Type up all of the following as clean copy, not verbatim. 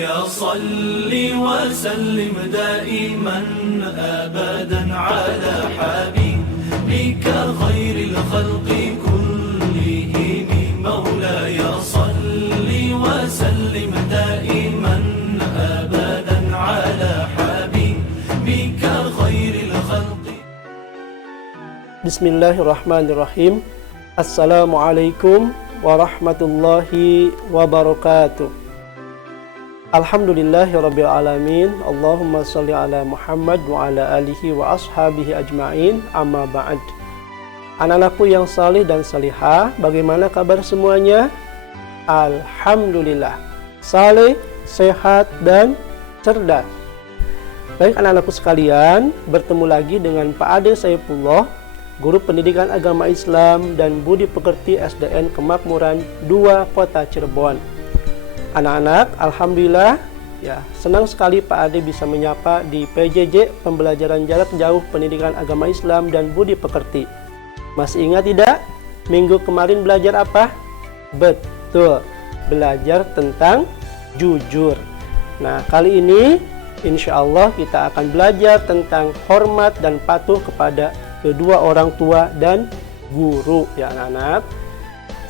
مولاي صل وسلم دائما أبدا على حبيبك خير الخلق كلهم مولاي صل وسلم دائما أبدا على حبيبك خير الخلق. Bismillahirrahmanirrahim. Assalamualaikum warahmatullahi wabarakatuh. Alhamdulillahirabbil alamin. Allahumma shalli ala Muhammad wa ala alihi wa ashabihi ajmain. Amma ba'd. Anak-anakku yang salih dan salihah, bagaimana kabar semuanya? Alhamdulillah, saleh, sehat dan cerdas. Baik anak-anakku sekalian, bertemu lagi dengan Pak Ade Saifullah, Guru Pendidikan Agama Islam dan Budi Pekerti SDN Kemakmuran 2 Kota Cirebon. Anak-anak, alhamdulillah ya, senang sekali Pak Ade bisa menyapa di PJJ Pembelajaran Jarak Jauh Pendidikan Agama Islam dan Budi Pekerti. Masih ingat tidak? Minggu kemarin belajar apa? Betul, belajar tentang jujur. Nah, kali ini insya Allah kita akan belajar tentang hormat dan patuh kepada kedua orang tua dan guru ya anak-anak.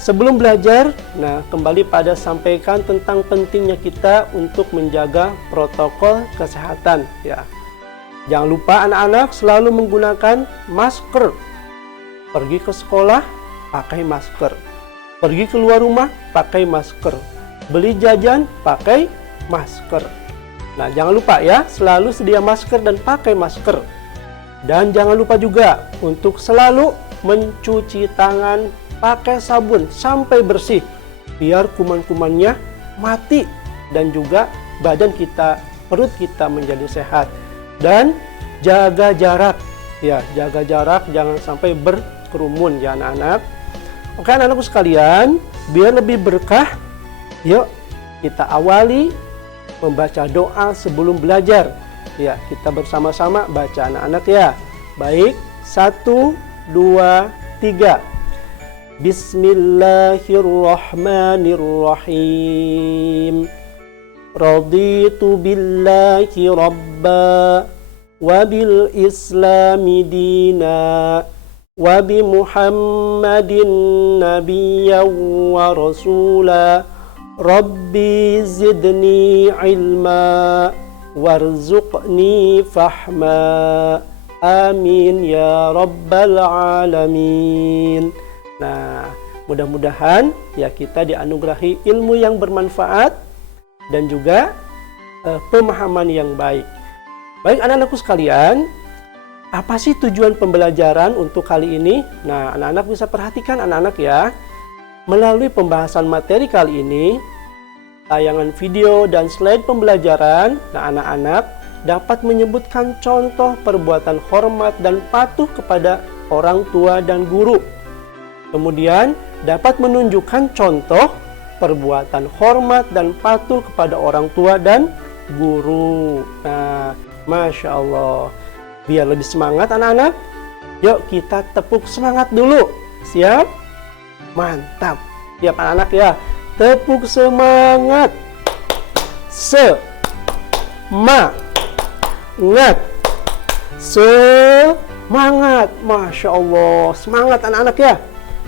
Sebelum belajar, nah kembali pada sampaikan tentang pentingnya kita untuk menjaga protokol kesehatan ya. Jangan lupa anak-anak selalu menggunakan masker. Pergi ke sekolah pakai masker. Pergi keluar rumah pakai masker. Beli jajan pakai masker. Nah, jangan lupa ya, selalu sedia masker dan pakai masker. Dan jangan lupa juga untuk selalu mencuci tangan pakai sabun sampai bersih, biar kuman-kumannya mati dan juga badan kita, perut kita menjadi sehat. Dan jaga jarak, ya jaga jarak, jangan sampai berkerumun ya anak-anak. Oke anak-anakku sekalian, biar lebih berkah, yuk kita awali membaca doa sebelum belajar. Ya, kita bersama-sama baca anak-anak ya. Baik, 1, 2, 3. Bismillahirrahmanirrahim. Raditu billahi rabba wa bil islami dina wa bi Muhammadin nabiyyan wa rasula. Rabbi zidni ilma warzuqni fahma. Amin ya rabbal alamin. Nah, mudah-mudahan ya kita dianugerahi ilmu yang bermanfaat dan juga pemahaman yang baik. Baik anak-anakku sekalian, apa sih tujuan pembelajaran untuk kali ini? Nah, anak-anak bisa perhatikan anak-anak ya. Melalui pembahasan materi kali ini, tayangan video dan slide pembelajaran, nah anak-anak dapat menyebutkan contoh perbuatan hormat dan patuh kepada orang tua dan guru. Kemudian dapat menunjukkan contoh perbuatan hormat dan patuh kepada orang tua dan guru. Nah, Masya Allah. Biar lebih semangat anak-anak, yuk kita tepuk semangat dulu. Siap? Mantap. Siap anak-anak ya. Tepuk semangat. Semangat. Semangat. Masya Allah. Semangat anak-anak ya.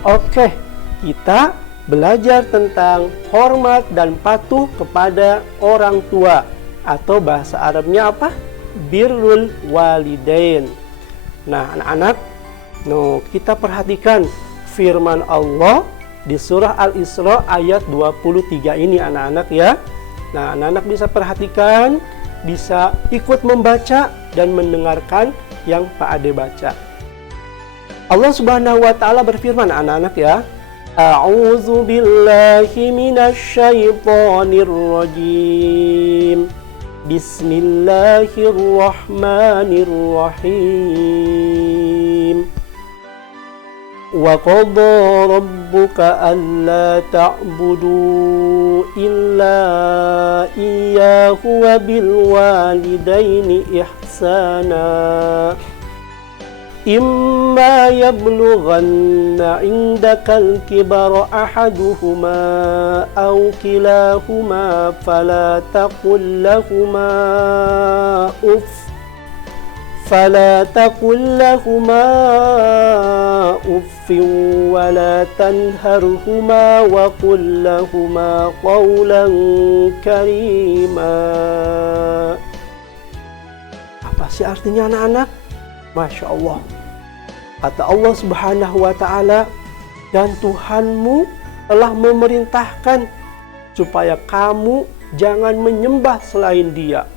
Oke, kita belajar tentang hormat dan patuh kepada orang tua, atau bahasa Arabnya apa? Birrul walidain. Nah anak-anak, kita perhatikan firman Allah di surah Al-Isra ayat 23 ini anak-anak ya. Nah anak-anak bisa perhatikan, bisa ikut membaca dan mendengarkan yang Pak Ade baca. Allah Subhanahu wa taala berfirman anak-anak ya. A'udzu billahi minasy syaithanir rajim. Bismillahirrahmanirrahim. Wa qadha rabbuka alla ta'budu illa iyyahu wa bil walidaini ihsana إما يبلغن عندك الكبر أحدهما أو كلاهما فلا تقل لهما أف ولا تنهرهما وقل لهما قولا كريما. Apa sih artinya anak-anak? Masya Allah. Kata Allah Subhanahu wa Ta'ala, dan Tuhanmu telah memerintahkan supaya kamu jangan menyembah selain Dia.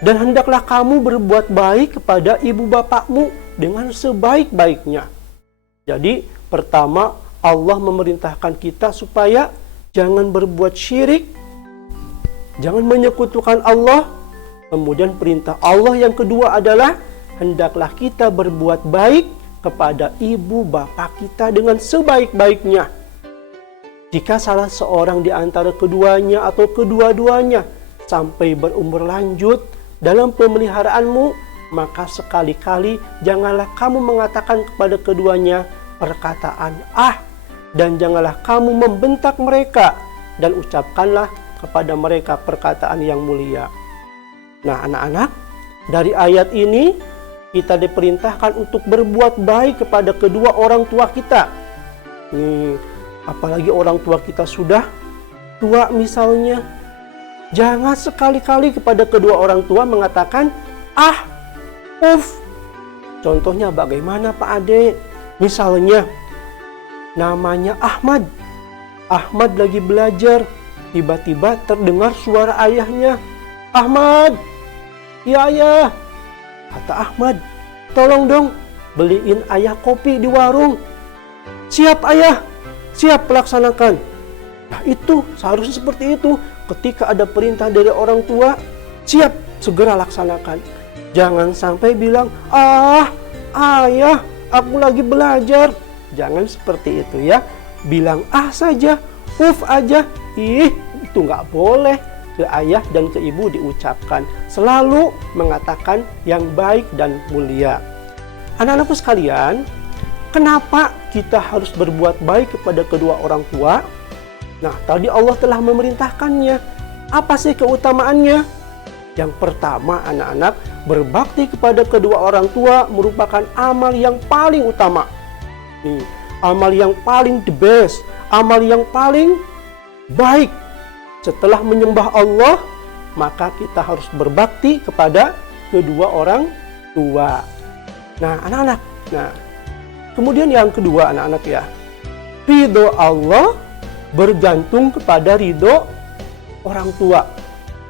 Dan hendaklah kamu berbuat baik kepada ibu bapakmu dengan sebaik-baiknya. Jadi pertama, Allah memerintahkan kita supaya jangan berbuat syirik, jangan menyekutukan Allah. Kemudian perintah Allah yang kedua adalah hendaklah kita berbuat baik kepada ibu bapak kita dengan sebaik-baiknya. Jika salah seorang di antara keduanya atau kedua-duanya sampai berumur lanjut dalam pemeliharaanmu, maka sekali-kali janganlah kamu mengatakan kepada keduanya perkataan "ah", dan janganlah kamu membentak mereka, dan ucapkanlah kepada mereka perkataan yang mulia. Nah anak-anak, dari ayat ini kita diperintahkan untuk berbuat baik kepada kedua orang tua kita. Nih, apalagi orang tua kita sudah tua misalnya, jangan sekali-kali kepada kedua orang tua mengatakan "ah", "uf". Contohnya bagaimana Pak Ade? Misalnya namanya Ahmad. Ahmad lagi belajar, tiba-tiba terdengar suara ayahnya. "Ahmad, ya ayah." Kata Ahmad, "Tolong dong beliin ayah kopi di warung." "Siap ayah, siap pelaksanakan." Nah itu seharusnya seperti itu. Ketika ada perintah dari orang tua, siap segera laksanakan. Jangan sampai bilang "ah ayah, aku lagi belajar." Jangan seperti itu ya. Bilang "ah" saja, "uf" aja. Itu nggak boleh. Ke ayah dan ke ibu diucapkan. Selalu mengatakan yang baik dan mulia. Anak-anakku sekalian, kenapa kita harus berbuat baik kepada kedua orang tua? Nah, tadi Allah telah memerintahkannya. Apa sih keutamaannya? Yang pertama anak-anak, berbakti kepada kedua orang tua merupakan amal yang paling utama. Nih, amal yang paling the best, amal yang paling baik. Setelah menyembah Allah, maka kita harus berbakti kepada kedua orang tua. Nah, anak-anak. Nah, kemudian yang kedua anak-anak ya. Ridho Allah bergantung kepada ridho orang tua.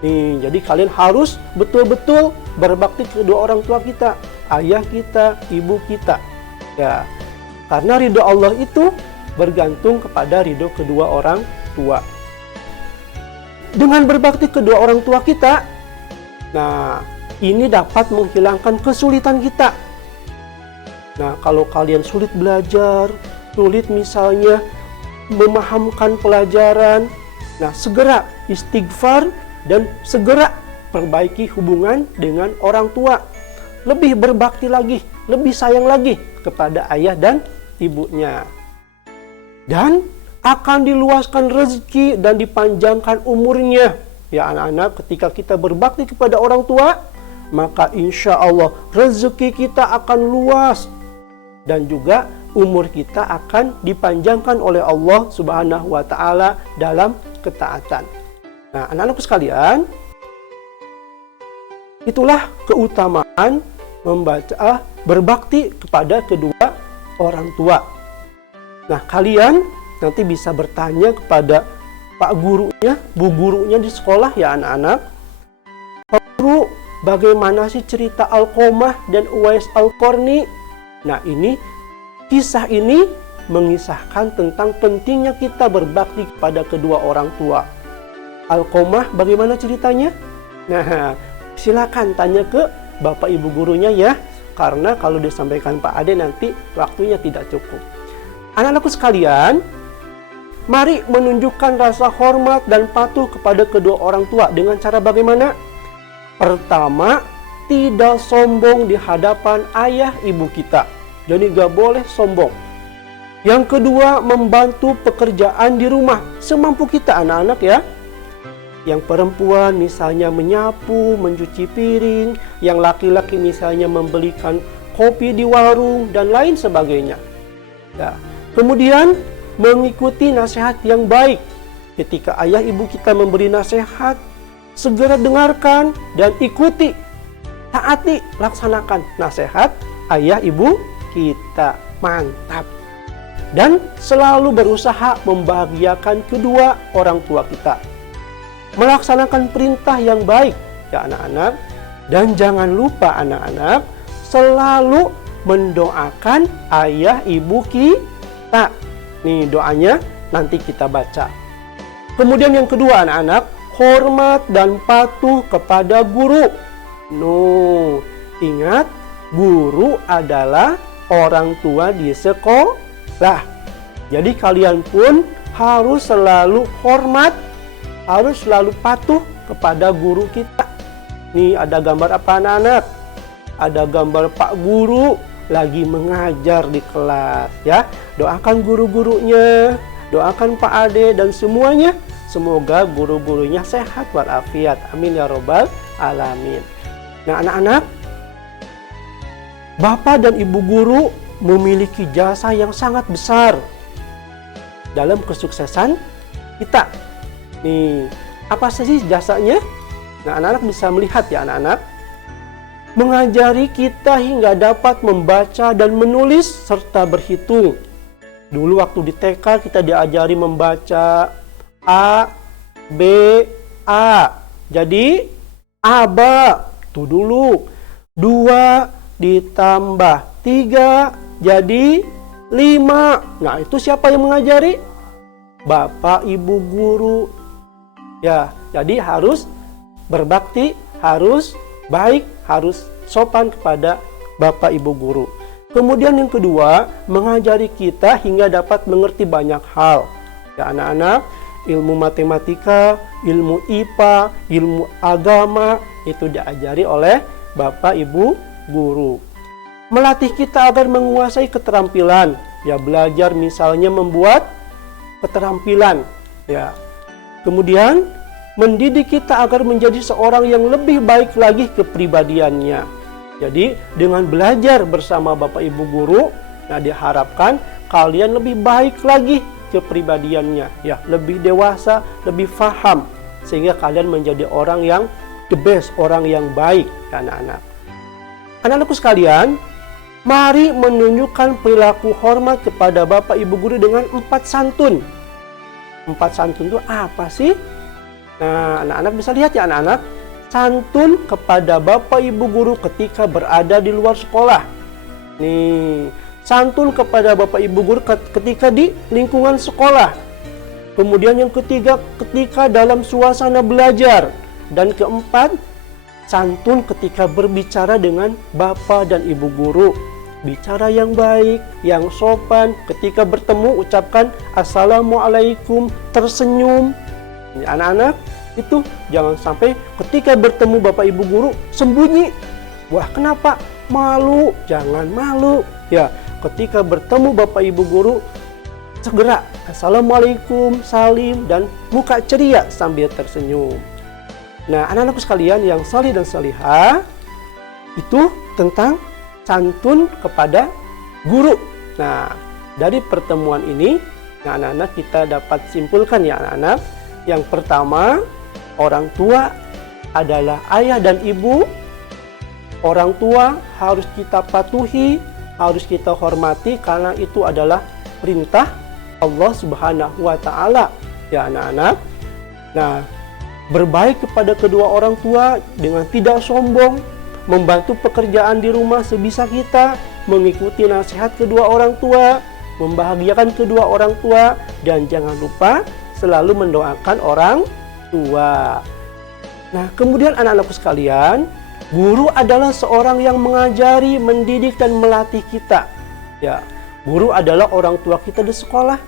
Nih, jadi kalian harus betul-betul berbakti kedua orang tua kita, ayah kita, ibu kita. Ya. Karena ridho Allah itu bergantung kepada ridho kedua orang tua. Dengan berbakti kedua orang tua kita, nah ini dapat menghilangkan kesulitan kita. Nah kalau kalian sulit belajar, sulit misalnya memahamkan pelajaran, nah segera istighfar dan segera perbaiki hubungan dengan orang tua. Lebih berbakti lagi, lebih sayang lagi kepada ayah dan ibunya. Dan akan diluaskan rezeki dan dipanjangkan umurnya. Ya anak-anak, ketika kita berbakti kepada orang tua, maka insya Allah rezeki kita akan luas. Dan juga umur kita akan dipanjangkan oleh Allah Subhanahu wa Ta'ala dalam ketaatan. Nah anak-anakku sekalian, itulah keutamaan berbakti kepada kedua orang tua. Nah kalian nanti bisa bertanya kepada pak gurunya, bu gurunya di sekolah ya anak-anak. "Pak Guru, bagaimana sih cerita Alqamah dan Uwais Al-Qarni?" Nah ini, kisah ini mengisahkan tentang pentingnya kita berbakti kepada kedua orang tua. Alqamah bagaimana ceritanya? Nah silakan tanya ke bapak ibu gurunya ya. Karena kalau disampaikan Pak Ade nanti waktunya tidak cukup. Anak-anakku sekalian, mari menunjukkan rasa hormat dan patuh kepada kedua orang tua dengan cara bagaimana? Pertama, tidak sombong di hadapan ayah ibu kita. Jadi gak boleh sombong. Yang kedua, membantu pekerjaan di rumah semampu kita anak-anak ya. Yang perempuan misalnya menyapu, mencuci piring, yang laki-laki misalnya membelikan kopi di warung dan lain sebagainya. Ya. Kemudian mengikuti nasihat yang baik. Ketika ayah ibu kita memberi nasihat, segera dengarkan dan ikuti. Taati, laksanakan nasihat ayah ibu kita. Mantap. Dan selalu berusaha membahagiakan kedua orang tua kita. Melaksanakan perintah yang baik ya anak-anak. Dan jangan lupa anak-anak selalu mendoakan ayah ibu kita. Nih doanya nanti kita baca. Kemudian yang kedua anak-anak, hormat dan patuh kepada guru. Ingat, guru adalah orang tua di sekolah. Jadi kalian pun harus selalu hormat, harus selalu patuh kepada guru kita. Nih ada gambar apa anak-anak? Ada gambar Pak Guru lagi mengajar di kelas ya. Doakan guru-gurunya, doakan Pak Ade dan semuanya. Semoga guru-gurunya sehat walafiat. Amin ya robbal alamin. Nah anak-anak, Bapak dan Ibu guru memiliki jasa yang sangat besar dalam kesuksesan kita. Nih, apa sih jasanya? Nah, anak-anak bisa melihat ya anak-anak. Mengajari kita hingga dapat membaca dan menulis serta berhitung. Dulu waktu di TK kita diajari membaca A, B, A. Jadi, aba. Tuh dulu. 2 ditambah 3 jadi 5. Nah, itu siapa yang mengajari? Bapak, Ibu guru. Ya, jadi harus berbakti, harus baik, harus sopan kepada Bapak Ibu guru. Kemudian yang kedua, mengajari kita hingga dapat mengerti banyak hal. Ya anak-anak, ilmu matematika, ilmu IPA, ilmu agama, itu diajari oleh Bapak Ibu guru. Melatih kita agar menguasai keterampilan. Ya belajar misalnya membuat keterampilan. Ya. Kemudian mendidik kita agar menjadi seorang yang lebih baik lagi kepribadiannya. Jadi dengan belajar bersama Bapak Ibu guru, nah diharapkan kalian lebih baik lagi kepribadiannya, ya lebih dewasa, lebih faham, sehingga kalian menjadi orang yang the best, orang yang baik, ya, anak-anak. Anak-anakku sekalian, mari menunjukkan perilaku hormat kepada Bapak Ibu guru dengan 4 santun. 4 santun itu apa sih? Nah, anak-anak bisa lihat ya anak-anak. Santun kepada Bapak Ibu guru ketika berada di luar sekolah. Nih, santun kepada Bapak Ibu guru ketika di lingkungan sekolah. Kemudian yang ketiga, ketika dalam suasana belajar. Dan keempat, santun ketika berbicara dengan Bapak dan Ibu guru. Bicara yang baik, yang sopan. Ketika bertemu ucapkan Assalamualaikum, tersenyum. Anak-anak, itu jangan sampai ketika bertemu Bapak Ibu guru sembunyi. Wah, kenapa? Malu. Jangan malu. Ya, ketika bertemu Bapak Ibu guru segera Assalamualaikum, salim, dan muka ceria sambil tersenyum. Nah, anak-anakku sekalian yang salih dan salihah, itu tentang santun kepada guru. Nah, dari pertemuan ini, nah anak-anak kita dapat simpulkan ya anak-anak. Yang pertama, orang tua adalah ayah dan ibu. Orang tua harus kita patuhi, harus kita hormati karena itu adalah perintah Allah Subhanahu wa taala. Ya anak-anak. Nah, berbaik kepada kedua orang tua dengan tidak sombong, membantu pekerjaan di rumah sebisa kita, mengikuti nasihat kedua orang tua, membahagiakan kedua orang tua, dan jangan lupa selalu mendoakan orang tua. Nah, kemudian anak-anakku sekalian, guru adalah seorang yang mengajari, mendidik, dan melatih kita. Ya, guru adalah orang tua kita di sekolah.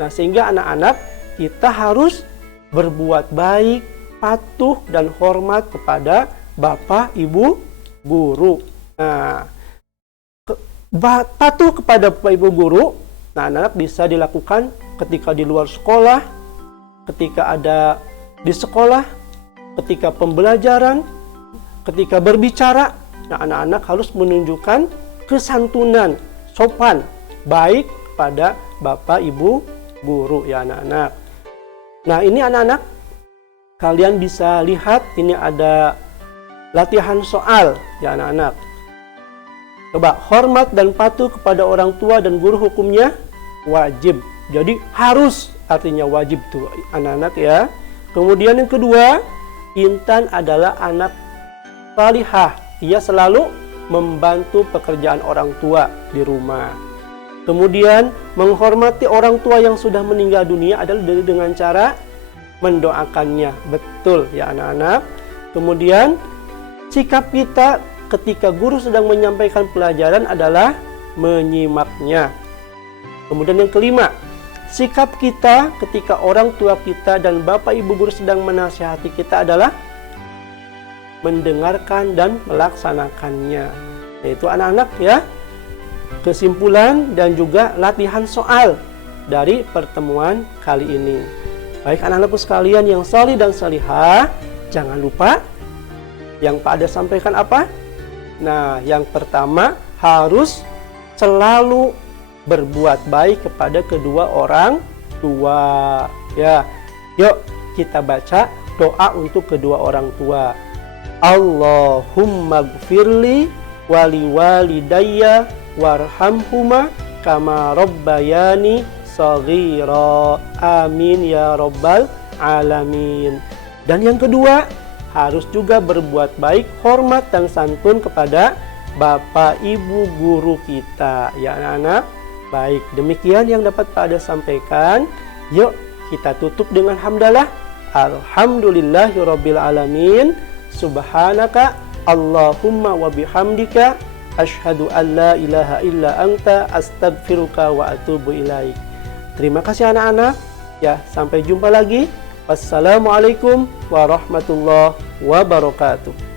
Nah, sehingga anak-anak kita harus berbuat baik, patuh, dan hormat kepada Bapak, Ibu guru. Nah, patuh kepada Bapak Ibu guru, nah anak-anak bisa dilakukan ketika di luar sekolah, ketika ada di sekolah, ketika pembelajaran, ketika berbicara. Nah, anak-anak harus menunjukkan kesantunan, sopan, baik pada Bapak Ibu guru ya anak-anak. Nah, ini anak-anak, kalian bisa lihat ini ada latihan soal ya anak-anak. Coba, hormat dan patuh kepada orang tua dan guru hukumnya wajib. Jadi harus, artinya wajib tuh anak-anak ya. Kemudian yang kedua, Intan adalah anak salihah. Ia selalu membantu pekerjaan orang tua di rumah. Kemudian menghormati orang tua yang sudah meninggal dunia adalah dengan cara mendoakannya. Betul ya anak-anak. Kemudian sikap kita ketika guru sedang menyampaikan pelajaran adalah menyimaknya. Kemudian yang kelima, sikap kita ketika orang tua kita dan Bapak Ibu guru sedang menasihati kita adalah mendengarkan dan melaksanakannya. Yaitu anak-anak ya, kesimpulan dan juga latihan soal dari pertemuan kali ini. Baik anak-anakku sekalian yang salih dan salihah, jangan lupa yang Pak Ade sampaikan apa? Nah, yang pertama harus selalu berbuat baik kepada kedua orang tua. Ya, yuk kita baca doa untuk kedua orang tua. Allahumma gfirli wali walidayya warhamhuma kama rabbayani shaghira. Amin ya rabbal alamin. Dan yang kedua, harus juga berbuat baik, hormat dan santun kepada Bapak Ibu guru kita ya anak-anak. Baik, demikian yang dapat Pak Ade sampaikan. Yuk kita tutup dengan hamdalah. Alhamdulillahirabbil alamin. Subhanaka Allahumma wa bihamdika asyhadu an la ilaha illa anta astaghfiruka wa atubu ilaik. Terima kasih anak-anak. Ya, sampai jumpa lagi. Wassalamualaikum warahmatullahi wabarakatuh.